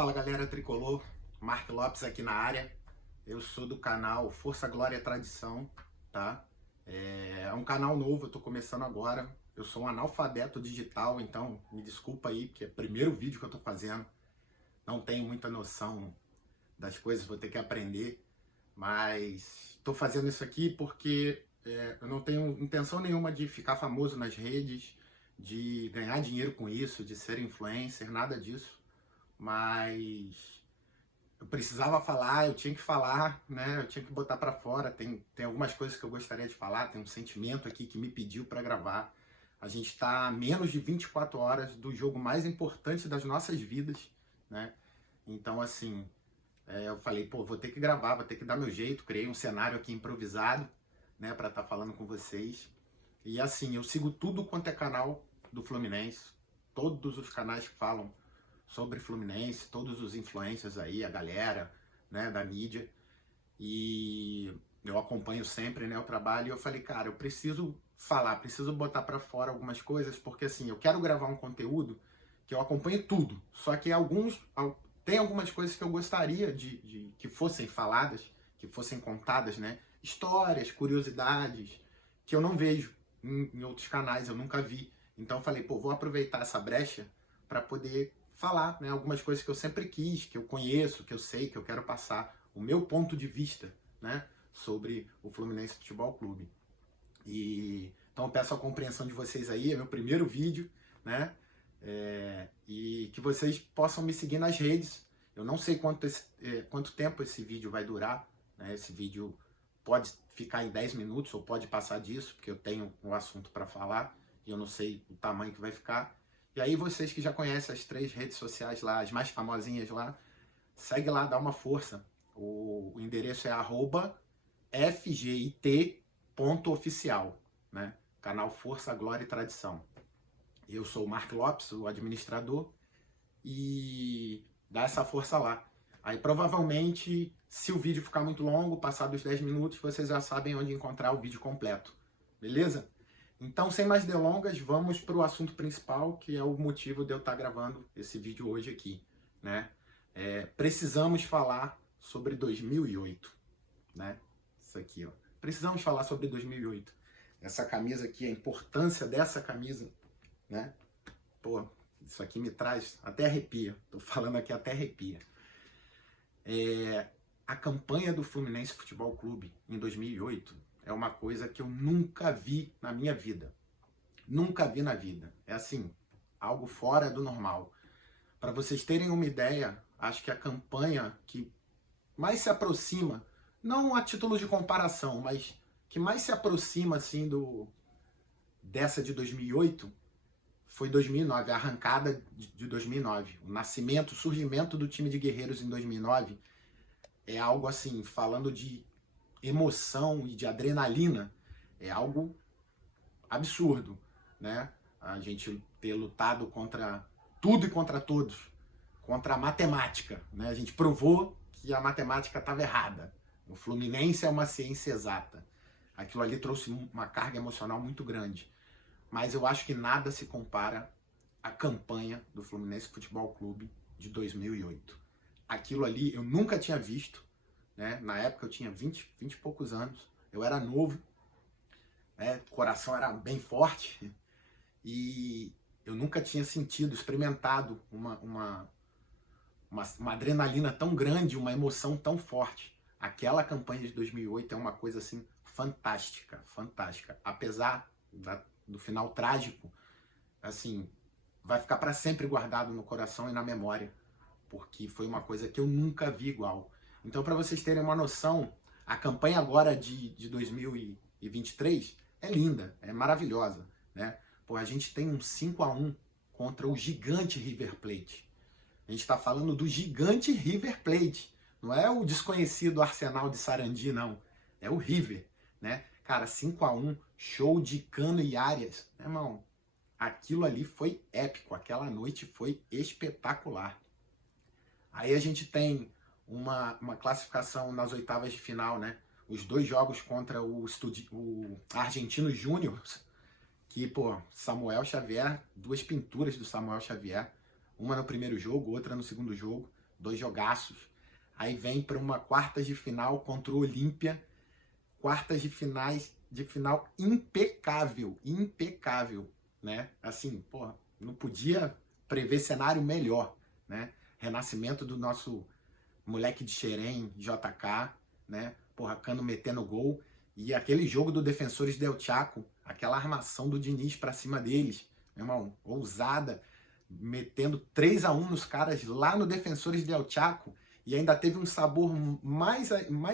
Fala galera tricolor, Mark Lopes aqui na área. Eu sou do canal Força, Glória e Tradição, tá? É um canal novo, eu tô começando agora. Eu sou um analfabeto digital, então me desculpa aí, porque é o primeiro vídeo que eu tô fazendo. Não tenho muita noção das coisas, vou ter que aprender. Mas tô fazendo isso aqui porque eu não tenho intenção nenhuma de ficar famoso nas redes, de ganhar dinheiro com isso, de ser influencer, nada disso. Mas eu precisava falar, eu tinha que falar, né? Eu tinha que botar pra fora. Tem algumas coisas que eu gostaria de falar, tem um sentimento aqui que me pediu pra gravar. A gente tá a menos de 24 horas do jogo mais importante das nossas vidas, né? Então, assim, eu falei, pô, vou ter que gravar, vou ter que dar meu jeito. Criei um cenário aqui improvisado, né, pra estar falando com vocês. E assim, eu sigo tudo quanto é canal do Fluminense, todos os canais que falam sobre Fluminense, todos os influencers aí, a galera, né, da mídia. E eu acompanho sempre, né, o trabalho. E eu falei, cara, eu preciso falar, preciso botar pra fora algumas coisas, porque assim, eu quero gravar um conteúdo que eu acompanho tudo. Só que tem algumas coisas que eu gostaria de que fossem faladas, que fossem contadas, né? Histórias, curiosidades, que eu não vejo em outros canais, eu nunca vi. Então eu falei, pô, vou aproveitar essa brecha para poder falar, né, algumas coisas que eu sempre quis, que eu conheço, que eu sei, que eu quero passar o meu ponto de vista, né, sobre o Fluminense Futebol Clube. E então eu peço a compreensão de vocês aí, é meu primeiro vídeo, né, e que vocês possam me seguir nas redes. Eu não sei quanto tempo esse vídeo vai durar, né, esse vídeo pode ficar em 10 minutos ou pode passar disso, porque eu tenho um assunto para falar e eu não sei o tamanho que vai ficar. E aí vocês que já conhecem as 3 redes sociais lá, as mais famosinhas lá, segue lá, dá uma força. O endereço é @fgit.oficial, né? Canal Força, Glória e Tradição. Eu sou o Mark Lopes, o administrador, e dá essa força lá. Aí provavelmente, se o vídeo ficar muito longo, passar dos 10 minutos, vocês já sabem onde encontrar o vídeo completo. Beleza? Então, sem mais delongas, vamos para o assunto principal, que é o motivo de eu estar gravando esse vídeo hoje aqui, né? Precisamos falar sobre 2008, né? Isso aqui, ó. Precisamos falar sobre 2008. Essa camisa aqui, a importância dessa camisa, né? Pô, isso aqui me traz até arrepia. Tô falando aqui até arrepia. A campanha do Fluminense Futebol Clube em 2008 é uma coisa que eu nunca vi na minha vida. Nunca vi na vida. É assim, algo fora do normal. Para vocês terem uma ideia, acho que a campanha que mais se aproxima, não a título de comparação, mas que mais se aproxima assim dessa de 2008 foi 2009, a arrancada de 2009. O nascimento, o surgimento do time de guerreiros em 2009 é algo assim, falando de emoção e de adrenalina, é algo absurdo, né? A gente ter lutado contra tudo e contra todos, contra a matemática, né? A gente provou que a matemática estava errada. O Fluminense é uma ciência exata. Aquilo ali trouxe uma carga emocional muito grande. Mas eu acho que nada se compara à campanha do Fluminense Futebol Clube de 2008. Aquilo ali eu nunca tinha visto, né? Na época eu tinha 20 e poucos anos, eu era novo, né? O coração era bem forte e eu nunca tinha experimentado uma adrenalina tão grande, uma emoção tão forte. Aquela campanha de 2008 é uma coisa assim fantástica, fantástica. Apesar do final trágico, assim, vai ficar para sempre guardado no coração e na memória, porque foi uma coisa que eu nunca vi igual. Então, para vocês terem uma noção, a campanha agora de 2023 é linda, é maravilhosa, né? Pô, a gente tem um 5-1 contra o gigante River Plate. A gente está falando do gigante River Plate. Não é o desconhecido Arsenal de Sarandi, não. É o River, né? Cara, 5-1, show de Cano e Arias. Irmão, aquilo ali foi épico. Aquela noite foi espetacular. Aí a gente tem uma classificação nas oitavas de final, né? Os 2 jogos contra o Argentino Júnior, que, pô, Samuel Xavier, 2 pinturas do Samuel Xavier, uma no primeiro jogo, outra no segundo jogo, 2 jogaços. Aí vem para uma quartas de final contra o Olímpia, quartas de final impecável, né? Assim, porra, não podia prever cenário melhor, né? Renascimento do nosso moleque de Xerém, JK, né? Porra, Cano metendo gol. E aquele jogo do Defensores del Chaco, aquela armação do Diniz pra cima deles, meu irmão, ousada, metendo 3-1 nos caras lá no Defensores del Chaco. E ainda teve um sabor mais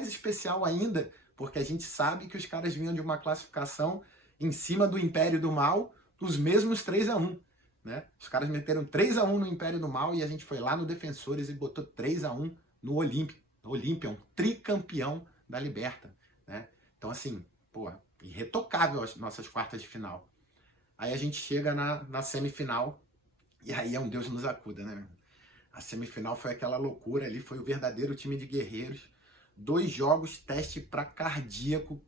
especial ainda, porque a gente sabe que os caras vinham de uma classificação em cima do Império do Mal, os mesmos 3-1. Né? Os caras meteram 3-1 no Império do Mal e a gente foi lá no Defensores e botou 3-1 no Olímpia, um tricampeão da Liberta. Né? Então, assim, pô, irretocável as nossas quartas de final. Aí a gente chega na semifinal e aí é um Deus nos acuda, né? A semifinal foi aquela loucura ali, foi o verdadeiro time de guerreiros. 2 jogos, teste para cardíaco,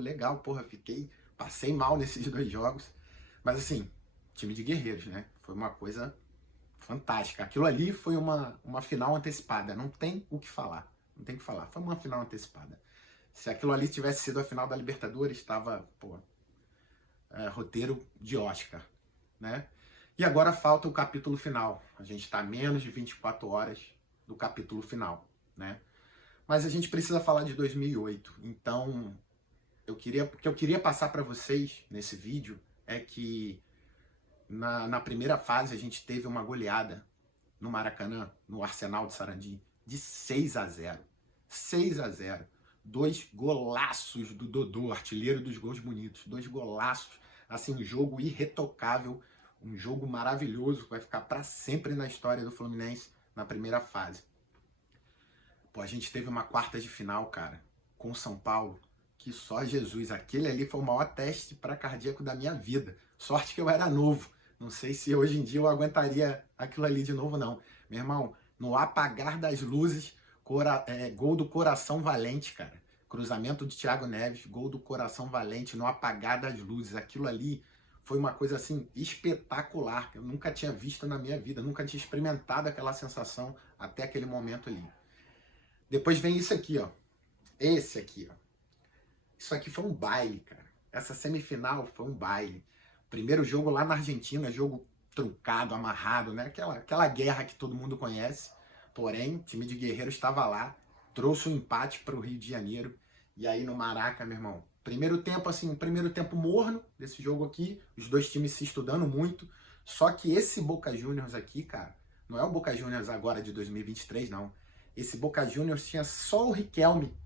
legal, porra, passei mal nesses 2 jogos. Mas assim, time de guerreiros, né? Foi uma coisa fantástica. Aquilo ali foi uma final antecipada, não tem o que falar, foi uma final antecipada. Se aquilo ali tivesse sido a final da Libertadores, estava, pô, roteiro de Oscar, né? E agora falta o capítulo final. A gente está a menos de 24 horas do capítulo final, né? Mas a gente precisa falar de 2008. Então, o que eu queria passar para vocês nesse vídeo é que na primeira fase a gente teve uma goleada no Maracanã, no Arsenal de Sarandi, de 6-0. 6-0. 2 golaços do Dodô, artilheiro dos gols bonitos. 2 golaços. Assim, um jogo irretocável. Um jogo maravilhoso que vai ficar para sempre na história do Fluminense na primeira fase. Pô, a gente teve uma quarta de final, cara, com o São Paulo, que só Jesus. Aquele ali foi o maior teste para cardíaco da minha vida. Sorte que eu era novo. Não sei se hoje em dia eu aguentaria aquilo ali de novo, não. Meu irmão, no apagar das luzes, gol do Coração Valente, cara. Cruzamento de Thiago Neves, gol do Coração Valente no apagar das luzes. Aquilo ali foi uma coisa assim espetacular, que eu nunca tinha visto na minha vida, nunca tinha experimentado aquela sensação até aquele momento ali. Depois vem isso aqui, ó. Esse aqui, ó. Isso aqui foi um baile, cara. Essa semifinal foi um baile. Primeiro jogo lá na Argentina, jogo truncado, amarrado, né? Aquela guerra que todo mundo conhece. Porém, o time de guerreiro estava lá, trouxe um empate para o Rio de Janeiro. E aí no Maraca, meu irmão, primeiro tempo morno desse jogo aqui, os 2 times se estudando muito. Só que esse Boca Juniors aqui, cara, não é o Boca Juniors agora de 2023, não. Esse Boca Juniors tinha só o Riquelme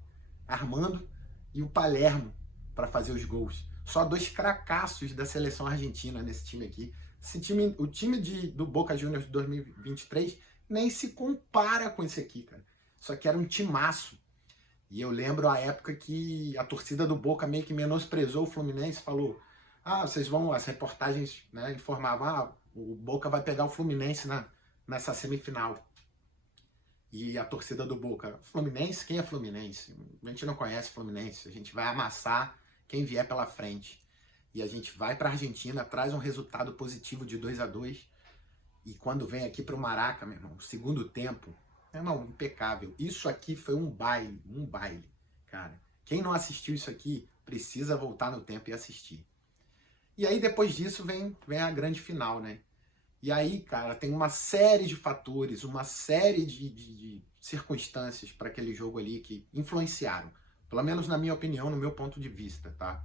armando e o Palermo para fazer os gols. Só 2 cracassos da seleção argentina nesse time aqui. O time do Boca Juniors de 2023 nem se compara com esse aqui, cara. Isso aqui era um timaço. E eu lembro a época que a torcida do Boca meio que menosprezou o Fluminense, falou, as reportagens, né, informavam, o Boca vai pegar o Fluminense nessa semifinal. E a torcida do Boca, Fluminense? Quem é Fluminense? A gente não conhece Fluminense, a gente vai amassar quem vier pela frente. E a gente vai para a Argentina, traz um resultado positivo de 2-2, e quando vem aqui para o Maraca, meu irmão, segundo tempo, meu irmão, impecável. Isso aqui foi um baile, cara. Quem não assistiu isso aqui, precisa voltar no tempo e assistir. E aí depois disso vem a grande final, né? E aí, cara, tem uma série de fatores, uma série de circunstâncias para aquele jogo ali que influenciaram. Pelo menos na minha opinião, no meu ponto de vista, tá?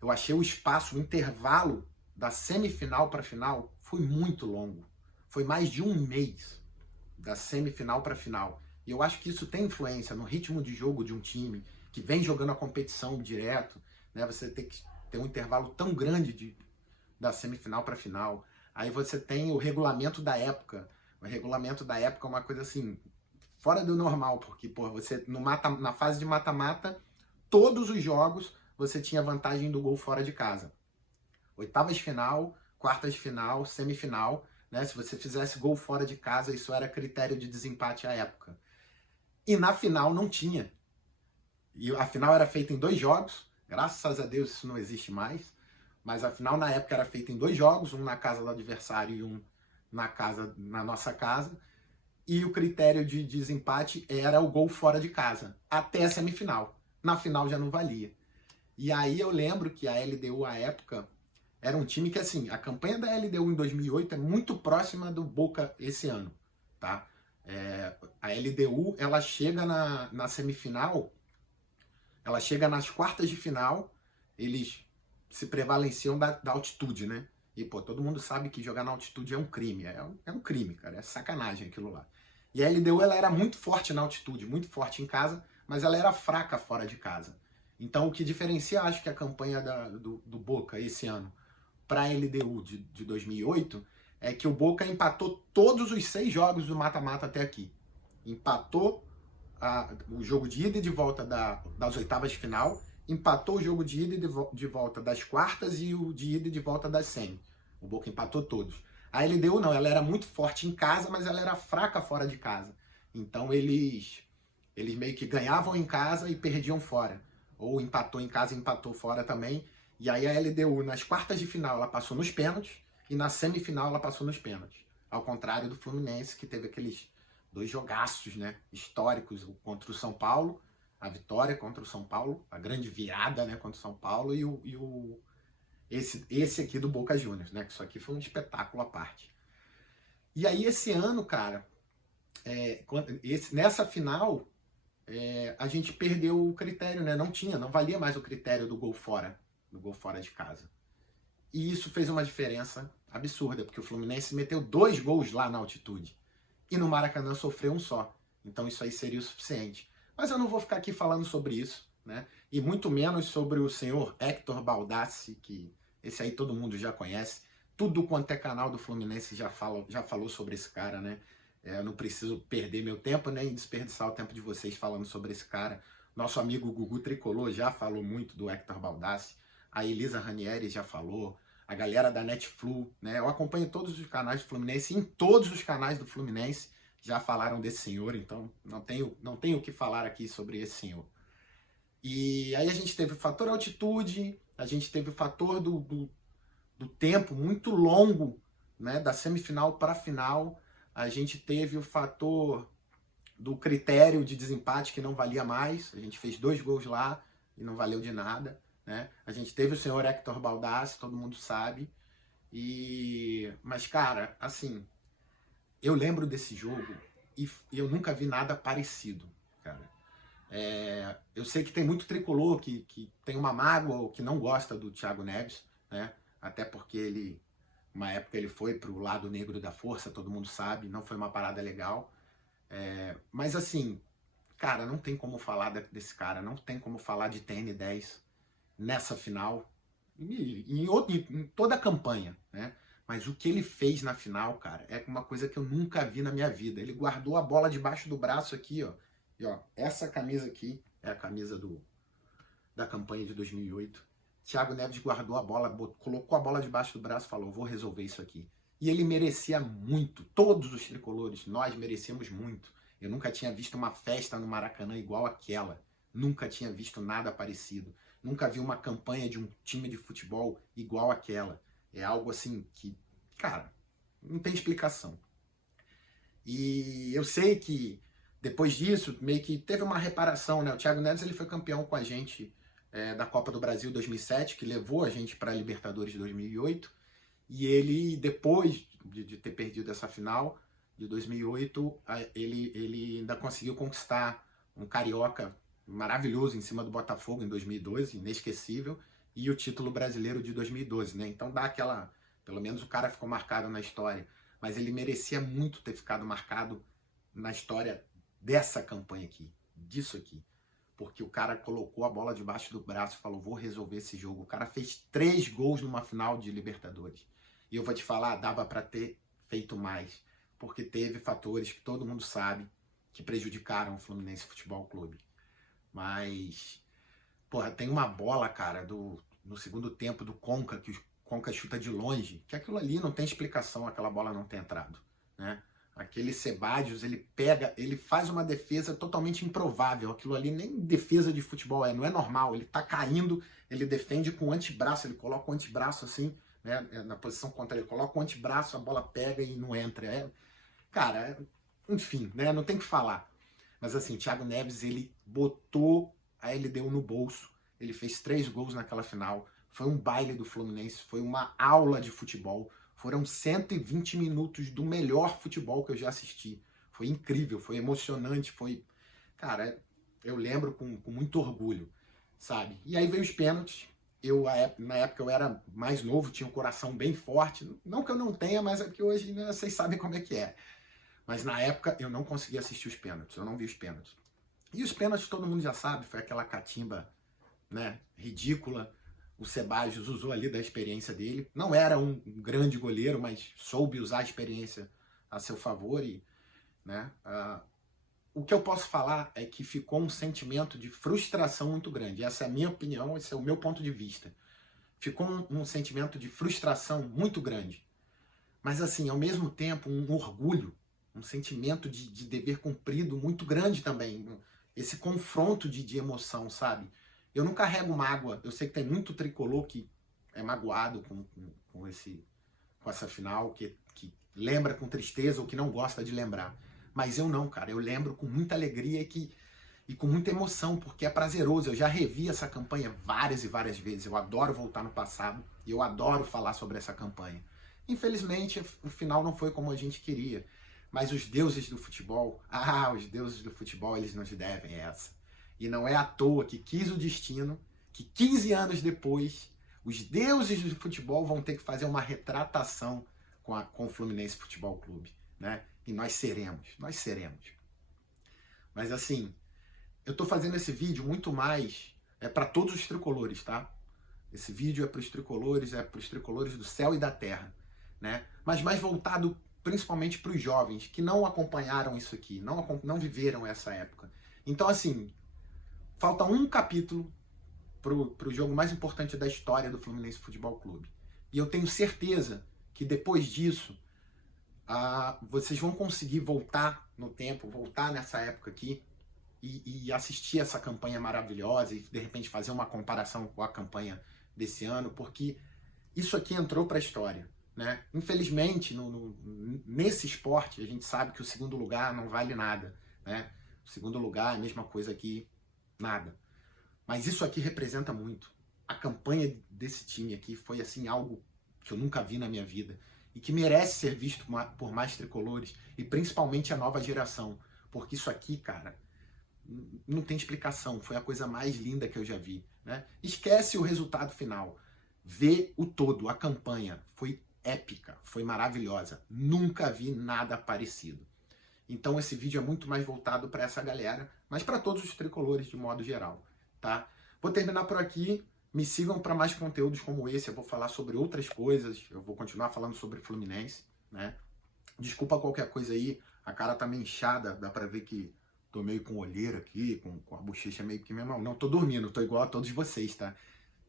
Eu achei o espaço, o intervalo da semifinal para a final foi muito longo. Foi mais de um mês da semifinal para a final. E eu acho que isso tem influência no ritmo de jogo de um time que vem jogando a competição direto, né? Você tem que ter um intervalo tão grande da semifinal para a final. Aí você tem o regulamento da época. O regulamento da época é uma coisa assim, fora do normal, porque você na fase de mata-mata, todos os jogos você tinha vantagem do gol fora de casa. Oitavas de final, quartas de final, semifinal, né? Se você fizesse gol fora de casa, isso era critério de desempate à época. E na final não tinha. E a final era feita em 2 jogos, graças a Deus isso não existe mais, mas a final na época era feita em 2 jogos, um na casa do adversário e um na nossa casa, e o critério de desempate era o gol fora de casa, até a semifinal. Na final já não valia. E aí eu lembro que a LDU, à época, era um time que, assim, a campanha da LDU em 2008 é muito próxima do Boca esse ano, tá? A LDU, ela chega na semifinal, ela chega nas quartas de final, eles se prevalenciam da altitude, né? E, pô, todo mundo sabe que jogar na altitude é um crime, é um crime, cara, é sacanagem aquilo lá. E a LDU, ela era muito forte na altitude, muito forte em casa, mas ela era fraca fora de casa. Então, o que diferencia, acho que a campanha do Boca esse ano para a LDU de 2008 é que o Boca empatou todos os 6 jogos do mata-mata até aqui. Empatou o jogo de ida e de volta das oitavas de final, empatou o jogo de ida e de volta das quartas e o de ida e de volta das semi. O Boca empatou todos. A LDU não, ela era muito forte em casa, mas ela era fraca fora de casa. Então eles meio que ganhavam em casa e perdiam fora. Ou empatou em casa e empatou fora também. E aí a LDU, nas quartas de final, ela passou nos pênaltis, e na semifinal ela passou nos pênaltis. Ao contrário do Fluminense, que teve aqueles 2 jogaços, né, históricos contra o São Paulo, a vitória contra o São Paulo, a grande virada, né, contra o São Paulo, e esse aqui do Boca Juniors, né, que isso aqui foi um espetáculo à parte. E aí esse ano, cara, nessa final, a gente perdeu o critério, né, não valia mais o critério do gol fora de casa. E isso fez uma diferença absurda, porque o Fluminense meteu 2 gols lá na altitude. E no Maracanã sofreu um só. Então isso aí seria o suficiente. Mas eu não vou ficar aqui falando sobre isso, né? E muito menos sobre o senhor Héctor Baldassi, que esse aí todo mundo já conhece. Tudo quanto é canal do Fluminense já falou sobre esse cara, né? Eu não preciso perder meu tempo, nem desperdiçar o tempo de vocês falando sobre esse cara. Nosso amigo Gugu Tricolor já falou muito do Héctor Baldassi. A Elisa Ranieri já falou. A galera da Netflu, né? Eu acompanho todos os canais do Fluminense, e em todos os canais do Fluminense já falaram desse senhor, então não tenho o que falar aqui sobre esse senhor. E aí a gente teve o fator altitude, a gente teve o fator do tempo muito longo, né? Da semifinal para a final, a gente teve o fator do critério de desempate que não valia mais, a gente fez 2 gols lá e não valeu de nada. Né? A gente teve o senhor Héctor Baldassi, todo mundo sabe. Mas, cara, assim, eu lembro desse jogo e eu nunca vi nada parecido, cara. Eu sei que tem muito tricolor que tem uma mágoa ou que não gosta do Thiago Neves, né? Até porque uma época ele foi pro lado negro da força, todo mundo sabe, não foi uma parada legal. Mas assim, cara, não tem como falar desse cara, não tem como falar de TN10 nessa final, em toda a campanha, né? Mas o que ele fez na final, cara, é uma coisa que eu nunca vi na minha vida. Ele guardou a bola debaixo do braço aqui, ó. E ó, essa camisa aqui é a camisa da campanha de 2008. Thiago Neves guardou a bola, colocou a bola debaixo do braço e falou, vou resolver isso aqui. E ele merecia muito, todos os tricolores, nós merecemos muito. Eu nunca tinha visto uma festa no Maracanã igual aquela. Nunca tinha visto nada parecido. Nunca vi uma campanha de um time de futebol igual aquela. É algo assim que, cara, não tem explicação. E eu sei que depois disso, meio que teve uma reparação, né? O Thiago Neves ele foi campeão com a gente da Copa do Brasil 2007, que levou a gente para a Libertadores de 2008. E ele, depois de ter perdido essa final de 2008, ele ainda conseguiu conquistar um Carioca maravilhoso em cima do Botafogo em 2012, inesquecível, e o título brasileiro de 2012, né? Então dá aquela, pelo menos o cara ficou marcado na história, mas ele merecia muito ter ficado marcado na história dessa campanha aqui, disso aqui, porque o cara colocou a bola debaixo do braço e falou, vou resolver esse jogo. O cara fez 3 gols numa final de Libertadores, e eu vou te falar, dava para ter feito mais, porque teve fatores que todo mundo sabe que prejudicaram o Fluminense Futebol Clube. Mas, porra, tem uma bola, cara, no segundo tempo do Conca, que o Conca chuta de longe, que aquilo ali não tem explicação, aquela bola não ter entrado, né? Aquele Sebadios, ele faz uma defesa totalmente improvável, aquilo ali nem defesa de futebol não é normal, ele tá caindo, ele defende com o antebraço, ele coloca o antebraço assim, né, na posição contra ele, coloca o antebraço, a bola pega e não entra. Cara, enfim, né, não tem o que falar. Mas assim, Thiago Neves, ele botou a LDU no bolso, ele fez 3 gols naquela final, foi um baile do Fluminense, foi uma aula de futebol, foram 120 minutos do melhor futebol que eu já assisti. Foi incrível, foi emocionante, foi... Cara, eu lembro com muito orgulho, sabe? E aí veio os pênaltis. Na época eu era mais novo, tinha um coração bem forte. Não que eu não tenha, mas é que hoje, né, vocês sabem como é que é. Mas na época eu não conseguia assistir os pênaltis, eu não vi os pênaltis. E os pênaltis todo mundo já sabe, foi aquela catimba, né, ridícula. O Ceballos usou ali da experiência dele. Não era um grande goleiro, mas soube usar a experiência a seu favor. E, né, o que eu posso falar é que ficou um sentimento de frustração muito grande. Essa é a minha opinião, esse é o meu ponto de vista. Ficou um sentimento de frustração muito grande. Mas assim, ao mesmo tempo, um orgulho, um sentimento de dever cumprido muito grande também. Esse confronto de emoção, sabe? Eu não carrego mágoa. Eu sei que tem muito tricolor que é magoado com essa final, que lembra com tristeza ou que não gosta de lembrar. Mas eu não, cara. Eu lembro com muita alegria e com muita emoção, porque é prazeroso. Eu já revi essa campanha várias e várias vezes. Eu adoro voltar no passado e eu adoro falar sobre essa campanha. Infelizmente, o final não foi como a gente queria. Mas os deuses do futebol, os deuses do futebol, eles nos devem essa. E não é à toa que quis o destino que 15 anos depois, os deuses do futebol vão ter que fazer uma retratação com o Fluminense Futebol Clube, né? E nós seremos. Mas assim, eu tô fazendo esse vídeo muito mais para todos os tricolores, tá? Esse vídeo é para os tricolores do céu e da terra, né? Mas mais voltado principalmente para os jovens que não acompanharam isso aqui, não viveram essa época. Então, assim, falta um capítulo para o jogo mais importante da história do Fluminense Futebol Clube. E eu tenho certeza que depois disso, vocês vão conseguir voltar no tempo, voltar nessa época aqui e assistir essa campanha maravilhosa e de repente fazer uma comparação com a campanha desse ano, porque isso aqui entrou para a história, né? Infelizmente, nesse esporte, a gente sabe que o segundo lugar não vale nada, né? O segundo lugar é a mesma coisa que nada. Mas isso aqui representa muito. A campanha desse time aqui foi assim algo que eu nunca vi na minha vida e que merece ser visto por mais tricolores e principalmente a nova geração, porque isso aqui, cara, não tem explicação. Foi a coisa mais linda que eu já vi, né? Esquece o resultado final. Vê o todo, a campanha foi épica, foi maravilhosa. Nunca vi nada parecido. Então esse vídeo é muito mais voltado para essa galera, mas para todos os tricolores de modo geral, tá? Vou terminar por aqui. Me sigam para mais conteúdos como esse. Eu vou falar sobre outras coisas. Eu vou continuar falando sobre Fluminense, né? Desculpa qualquer coisa aí. A cara tá meio inchada, dá para ver que tô meio com olheira aqui, com a bochecha meio que mesmo. Não tô dormindo, tô igual a todos vocês, tá?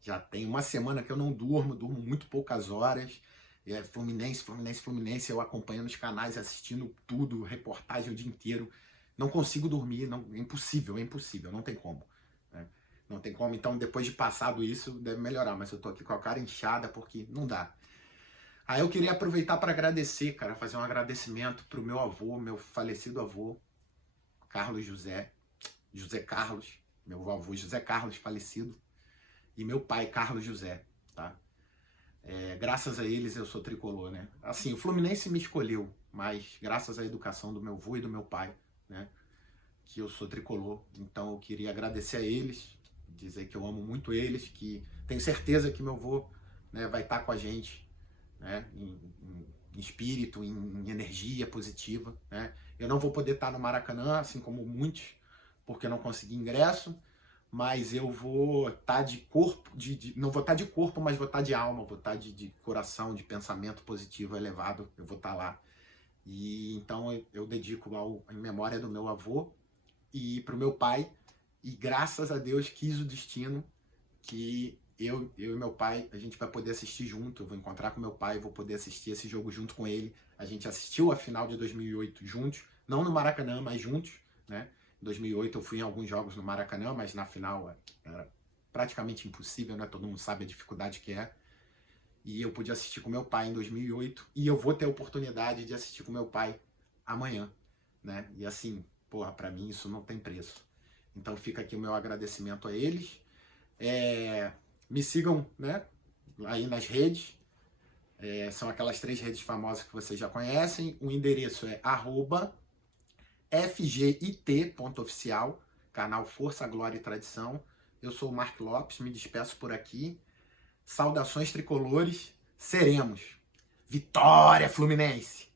Já tem uma semana que eu não durmo muito poucas horas. Fluminense, eu acompanhando os canais, assistindo tudo, reportagem o dia inteiro. Não consigo dormir, é impossível, não tem como, né? Não tem como, então depois de passado isso, deve melhorar, mas eu tô aqui com a cara inchada porque não dá. Aí eu queria aproveitar para agradecer, cara, fazer um agradecimento pro meu avô, meu falecido avô, Carlos José Carlos, meu avô José Carlos falecido, e meu pai, Carlos José, tá? Graças a eles eu sou tricolor, né? Assim, o Fluminense me escolheu, mas graças à educação do meu avô e do meu pai, né, que eu sou tricolor. Então eu queria agradecer a eles, dizer que eu amo muito eles, que tenho certeza que meu avô, né, vai estar com a gente, né, em espírito, em energia positiva, né? Eu não vou poder estar no Maracanã, assim como muitos, porque eu não consegui ingresso, mas eu vou estar de corpo, não vou estar de corpo, mas vou estar de alma, vou estar de coração, de pensamento positivo elevado, eu vou estar lá. E então eu dedico em memória do meu avô e para o meu pai, e graças a Deus quis o destino que eu e meu pai, a gente vai poder assistir junto, eu vou encontrar com meu pai, vou poder assistir esse jogo junto com ele. A gente assistiu a final de 2008 juntos, não no Maracanã, mas juntos, né? Em 2008 eu fui em alguns jogos no Maracanã, mas na final era praticamente impossível, né? Todo mundo sabe a dificuldade que é. E eu pude assistir com meu pai em 2008. E eu vou ter a oportunidade de assistir com meu pai amanhã, né? E assim, porra, pra mim isso não tem preço. Então fica aqui o meu agradecimento a eles. Me sigam, né? Aí nas redes. São aquelas 3 redes famosas que vocês já conhecem. O endereço é @fgit.oficial, canal Força, Glória e Tradição. Eu sou o Mark Lopes, me despeço por aqui. Saudações tricolores, seremos. Vitória, Fluminense!